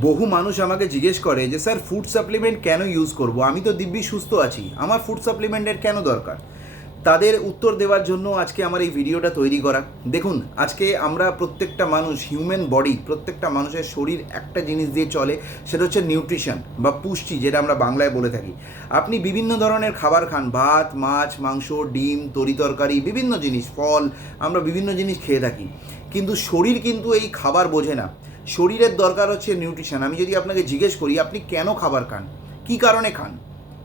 বহু মানুষ আমাকে জিজ্ঞেস করে যে স্যার ফুড সাপ্লিমেন্ট কেন ইউজ করব, আমি তো দিব্যি সুস্থ আছি, আমার ফুড সাপ্লিমেন্টের কেন দরকার। তাদের উত্তর দেওয়ার জন্য আজকে আমার এই ভিডিওটা তৈরি করা। দেখুন, আজকে আমরা প্রত্যেকটা মানুষ, হিউম্যান বডি, প্রত্যেকটা মানুষের শরীর একটা জিনিস দিয়ে চলে, সেটা হচ্ছে নিউট্রিশন বা পুষ্টি, যেটা আমরা বাংলায় বলে থাকি। আপনি বিভিন্ন ধরনের খাবার খান, ভাত, মাছ, মাংস, ডিম, তরিতরকারি, বিভিন্ন জিনিস, ফল, আমরা বিভিন্ন জিনিস খেয়ে থাকি, কিন্তু শরীর কিন্তু এই খাবার বোঝে না। শরীরের দরকার হচ্ছে নিউট্রিশন। আমি যদি আপনাকে জিজ্ঞেস করি আপনি কেন খাবার খান, কী কারণে খান,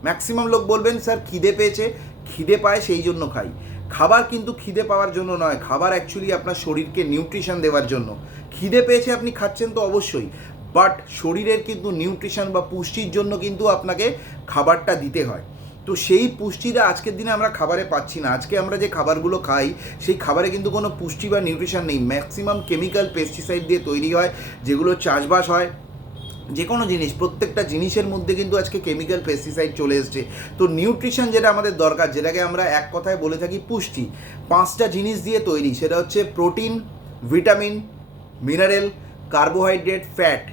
ম্যাক্সিমাম লোক বলবেন স্যার খিদে পেয়েছে, খিদে পায় সেই জন্য খাই। খাবার কিন্তু খিদে পাওয়ার জন্য নয়, খাবার অ্যাকচুয়ালি আপনার শরীরকে নিউট্রিশন দেওয়ার জন্য। খিদে পেয়েছে আপনি খাচ্ছেন তো অবশ্যই, বাট শরীরের কিন্তু নিউট্রিশন বা পুষ্টির জন্য কিন্তু আপনাকে খাবারটা দিতে হয়। তো সেই পুষ্টিটা আজকের দিনে আমরা খাবারে পাচ্ছি না। আজকে আমরা যে খাবারগুলো খাই সেই খাবারে কিন্তু কোনো পুষ্টি বা নিউট্রিশন নেই। ম্যাক্সিমাম কেমিক্যাল, পেস্টিসাইড দিয়ে তৈরি হয়, যেগুলো চাষবাস হয়। যে কোনো জিনিস, প্রত্যেকটা জিনিসের মধ্যে কিন্তু আজকে কেমিক্যাল, পেস্টিসাইড চলে এসছে। তো নিউট্রিশন যেটা আমাদের দরকার, যেটাকে আমরা এক কথায় বলে থাকি পুষ্টি, 5টা জিনিস দিয়ে তৈরি। সেটা হচ্ছে protein, vitamin, mineral, carbohydrate, fat.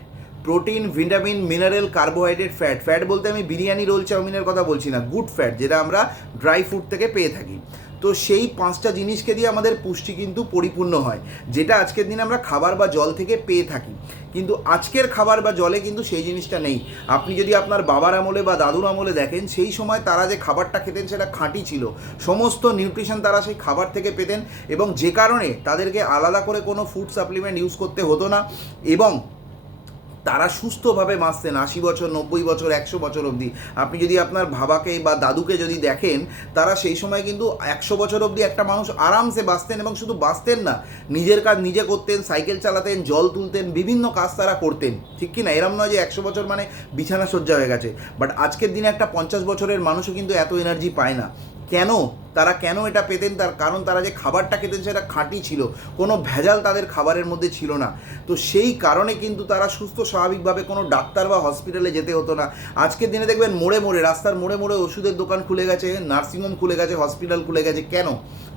Protein, vitamin, mineral, carbohydrate, fat. Fat বলতে আমি বিরিয়ানি, রোল, চাউমিনের কথা বলছি না, গুড ফ্যাট, যেটা আমরা ড্রাই ফ্রুট থেকে পেয়ে থাকি। তো সেই 5টা জিনিসকে দিয়ে আমাদের পুষ্টি কিন্তু পরিপূর্ণ হয়, যেটা আজকের দিনে আমরা খাবার বা জল থেকে পেয়ে থাকি। কিন্তু আজকের খাবার বা জলে কিন্তু সেই জিনিসটা নেই। আপনি যদি আপনার বাবার আমলে বা দাদুর আমলে দেখেন, সেই সময় তারা যে খাবারটা খেতেন সেটা খাঁটি ছিল, সমস্ত নিউট্রিশন তারা সেই খাবার থেকে পেতেন, এবং যে কারণে তাদেরকে আলাদা করে কোনো ফুড সাপ্লিমেন্ট ইউজ করতে হতো না, এবং তারা সুস্থভাবে বাঁচতেন 80 বছর, 90 বছর, 100 বছর অবধি। আপনি যদি আপনার বাবাকে বা দাদুকে যদি দেখেন, তারা সেই সময় কিন্তু 100 বছর অবধি একটা মানুষ আরামসে বাঁচতেন, এবং শুধু বাঁচতেন না, নিজের কাজ নিজে করতেন, সাইকেল চালাতেন, জল তুলতেন, বিভিন্ন কাজ তারা করতেন, ঠিক কি না? এরম নয় যে 100 বছর মানে বিছানা সজ্জা হয়ে গেছে। বাট আজকের দিনে একটা 50 বছরের মানুষও কিন্তু এত এনার্জি পায় না। কেন? তারা কেন এটা পেতেন? তার কারণ তারা যে খাবারটা খেতেন সেটা খাঁটি ছিল, কোনো ভেজাল তাদের খাবারের মধ্যে ছিল না। তো সেই কারণে কিন্তু তারা সুস্থ স্বাভাবিকভাবে, কোনো ডাক্তার বা হসপিটালে যেতে হতো না। আজকের দিনে দেখবেন মোড়ে মোড়ে, রাস্তার মোড়ে মোড়ে ওষুধের দোকান খুলে গেছে, নার্সিংহোম খুলে গেছে, হসপিটাল খুলে গেছে। কেন?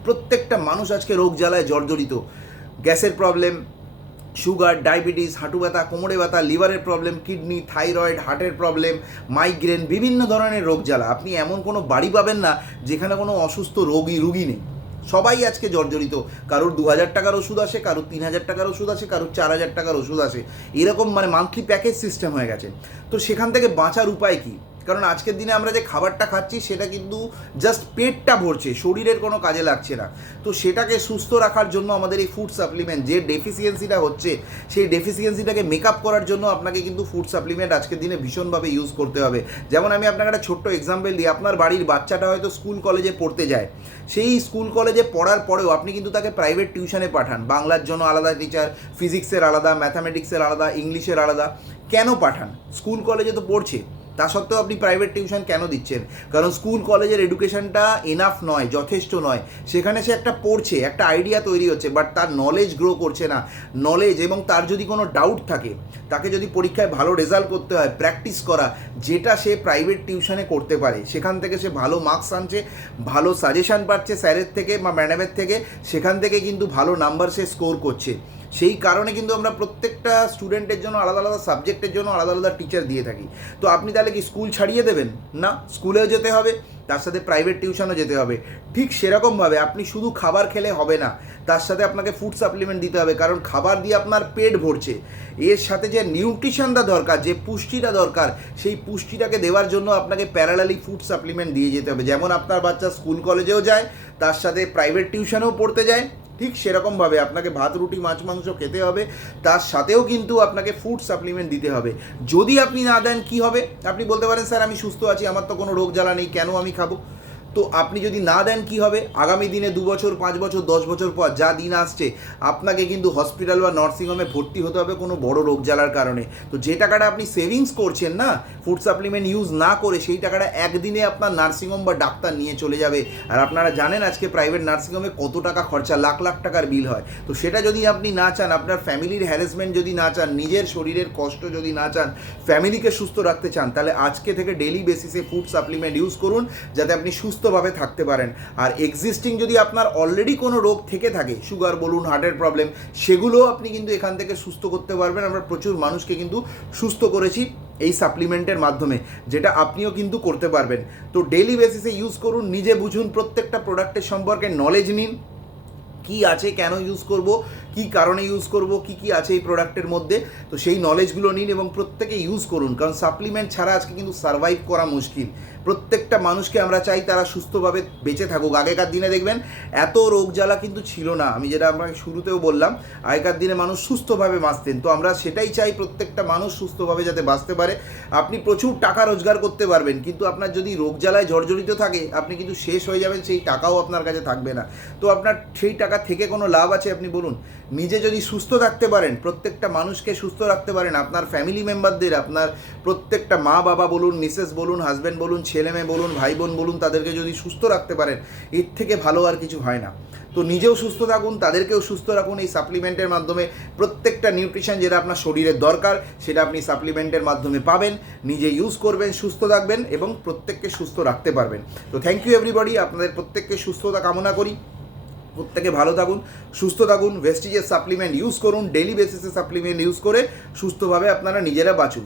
প্রত্যেকটা মানুষ আজকে রোগ জ্বালায় জর্জরিত। গ্যাসের প্রবলেম, সুগার, ডায়াবেটিস, হাঁটু ব্যথা, কোমরে ব্যথা, লিভারের প্রবলেম, কিডনি, থাইরয়েড, হার্টের প্রবলেম, মাইগ্রেন, বিভিন্ন ধরনের রোগ জ্বালা। আপনি এমন কোনো বাড়ি পাবেন না যেখানে কোনো অসুস্থ রুগী নেই। সবাই আজকে জর্জরিত। কারোর 2000 টাকার ওষুধ আসে, কারোর 3000 টাকার ওষুধ আসে, কারোর 4000 টাকার ওষুধ আসে, এরকম মানে মান্থলি প্যাকেজ সিস্টেম হয়ে গেছে। তো সেখান থেকে বাঁচার উপায় কী? কারণ আজকের দিনে আমরা যে খাবারটা খাচ্ছি সেটা কিন্তু জাস্ট পেটটা ভরছে, শরীরের কোনো কাজে লাগছে না। তো সেটাকে সুস্থ রাখার জন্য আমাদের এই ফুড সাপ্লিমেন্ট, যে ডেফিসিয়েন্সিটা হচ্ছে সেই ডেফিসিয়েন্সিটাকে মেকআপ করার জন্য আপনাকে কিন্তু ফুড সাপ্লিমেন্ট আজকের দিনে ভীষণভাবে ইউজ করতে হবে। যেমন আমি আপনাকে একটা ছোট্ট এক্সাম্পল দিই। আপনার বাড়ির বাচ্চাটা হয়তো স্কুল কলেজে পড়তে যায়, সেই স্কুল কলেজে পড়ার পরেও আপনি কিন্তু তাকে প্রাইভেট টিউশনে পাঠান, বাংলার জন্য আলাদা টিচার, ফিজিক্সের আলাদা, ম্যাথামেটিক্সের আলাদা, ইংলিশের আলাদা। কেন পাঠান? স্কুল কলেজে তো পড়ছে, তা সত্ত্বেও আপনি প্রাইভেট টিউশন কেন দিচ্ছেন? কারণ স্কুল কলেজের এডুকেশনটা এনাফ নয়, যথেষ্ট নয়। সেখানে সে একটা পড়ছে, একটা আইডিয়া তৈরি হচ্ছে, বাট তার নলেজ গ্রো করছে না। নলেজ, এবং তার যদি কোনো ডাউট থাকে, তাকে যদি পরীক্ষায় ভালো রেজাল্ট করতে হয়, প্র্যাকটিস করা, যেটা সে প্রাইভেট টিউশনে করতে পারে, সেখান থেকে সে ভালো মার্কস আনছে, ভালো সাজেশান পাচ্ছে স্যারের থেকে বা ম্যাডামের থেকে, সেখান থেকে কিন্তু ভালো নাম্বার সে স্কোর করছে। সেই কারণে কিন্তু আমরা প্রত্যেকটা স্টুডেন্টের জন্য আলাদা আলাদা সাবজেক্টের জন্য আলাদা আলাদা টিচার দিয়ে থাকি। তো আপনি তাহলে কি স্কুল ছাড়িয়ে দেবেন? না, স্কুলেও যেতে হবে, তার সাথে প্রাইভেট টিউশনও যেতে হবে। ঠিক সেরকমভাবে আপনি শুধু খাবার খেলে হবে না, তার সাথে আপনাকে ফুড সাপ্লিমেন্ট দিতে হবে। কারণ খাবার দিয়ে আপনার পেট ভরছে, এর সাথে যে নিউট্রিশনটা দরকার, যে পুষ্টিটা দরকার, সেই পুষ্টিটাকে দেওয়ার জন্য আপনাকে প্যারালালি ফুড সাপ্লিমেন্ট দিয়ে যেতে হবে। যেমন আপনার বাচ্চা স্কুল কলেজেও যায়, তার সাথে প্রাইভেট টিউশনেও পড়তে যায়, ঠিক সেরকমভাবে আপনাকে ভাত, রুটি, মাছ, মাংস খেতে হবে, তার সাথেও কিন্তু আপনাকে ফুড সাপ্লিমেন্ট দিতে হবে। যদি আপনি না দেন কী হবে? আপনি বলতে পারেন স্যার আমি সুস্থ আছি, আমার তো কোনো রোগ জ্বালা নেই, কেন আমি খাবো? তো আপনি যদি না দেন কী হবে? আগামী দিনে 2 বছর, 5 বছর, 10 বছর পর যা দিন আসছে, আপনাকে কিন্তু হসপিটাল বা নার্সিংহোমে ভর্তি হতে হবে কোনো বড় রোগ জ্বালার কারণে। তো যে টাকাটা আপনি সেভিংস করছেন না ফুড সাপ্লিমেন্ট ইউজ না করে, সেই টাকাটা একদিনে আপনার নার্সিংহোম বা ডাক্তার নিয়ে চলে যাবে। আর আপনারা জানেন আজকে প্রাইভেট নার্সিংহোমে কত টাকা খরচা, লাখ লাখ টাকার বিল হয়। তো সেটা যদি আপনি না চান, আপনার ফ্যামিলির হ্যারাসমেন্ট যদি না চান, নিজের শরীরের কষ্ট যদি না চান, ফ্যামিলিকে সুস্থ রাখতে চান, তাহলে আজকে থেকে ডেইলি বেসিসে ফুড সাপ্লিমেন্ট ইউজ করুন, যাতে আপনি সুস্থ সুস্থভাবে থাকতে পারেন। আর এক্সিস্টিং যদি আপনার অলরেডি কোনো রোগ থেকে থাকে, সুগার বলুন, হার্টের প্রবলেম, সেগুলোও আপনি কিন্তু এখান থেকে সুস্থ করতে পারবেন। আমরা প্রচুর মানুষকে কিন্তু সুস্থ করেছি এই সাপ্লিমেন্টের মাধ্যমে, যেটা আপনিও কিন্তু করতে পারবেন। তো ডেইলি বেসিসে ইউজ করুন, নিজে বুঝুন, প্রত্যেকটা প্রোডাক্টের সম্পর্কে নলেজ নিন, কি আছে, কেন ইউজ করব, কি কারণে ইউজ করব, কি কি আছে এই প্রোডাক্টের মধ্যে। তো সেই নলেজগুলো নিন এবং প্রত্যেকে ইউজ করুন, কারণ সাপ্লিমেন্ট ছাড়া আজকে কিন্তু সার্ভাইভ করা মুশকিল। প্রত্যেকটা মানুষকে আমরা চাই তারা সুস্থভাবে বেঁচে থাকুক। আগেকার দিনে দেখবেন এত রোগ জ্বালা কিন্তু ছিল না, আমি যেটা আপনাকে শুরুতেও বললাম, আগেকার দিনে মানুষ সুস্থভাবে বাঁচতেন। তো আমরা সেটাই চাই, প্রত্যেকটা মানুষ সুস্থভাবে যাতে বাঁচতে পারে। আপনি প্রচুর টাকা রোজগার করতে পারবেন, কিন্তু আপনার যদি রোগ জ্বালায় জর্জরিত থাকে, আপনি কিন্তু শেষ হয়ে যাবেন, সেই টাকাও আপনার কাছে থাকবে না। তো আপনার সেই টাকা থেকে কোনো লাভ আছে আপনি বলুন? নিজে যদি সুস্থ থাকতে পারেন, প্রত্যেকটা মানুষকে সুস্থ রাখতে পারেন, আপনার ফ্যামিলি মেম্বারদের, আপনার প্রত্যেকটা মা বাবা বলুন, মিসেস বলুন, হাজব্যান্ড বলুন, ছেলে মেয়ে বলুন, ভাই বোন বলুন, তাদেরকে যদি সুস্থ রাখতে পারেন, এর থেকে ভালো আর কিছু হয় না। তো নিজেও সুস্থ থাকুন, তাদেরকেও সুস্থ রাখুন এই সাপ্লিমেন্টের মাধ্যমে। প্রত্যেকটা নিউট্রিশন যেটা আপনার শরীরের দরকার, সেটা আপনি সাপ্লিমেন্টের মাধ্যমে পাবেন। নিজে ইউজ করবেন, সুস্থ থাকবেন এবং প্রত্যেককে সুস্থ রাখতে পারবেন। তো থ্যাংক ইউ এভরিবডি, আপনাদের প্রত্যেককে সুস্থতা কামনা করি। প্রত্যেকে ভালো থাকুন, সুস্থ থাকুন, ভেস্টিজের সাপ্লিমেন্ট ইউজ করুন, ডেইলি বেসিসে সাপ্লিমেন্ট ইউজ করে সুস্থভাবে আপনারা নিজেরা বাঁচুন।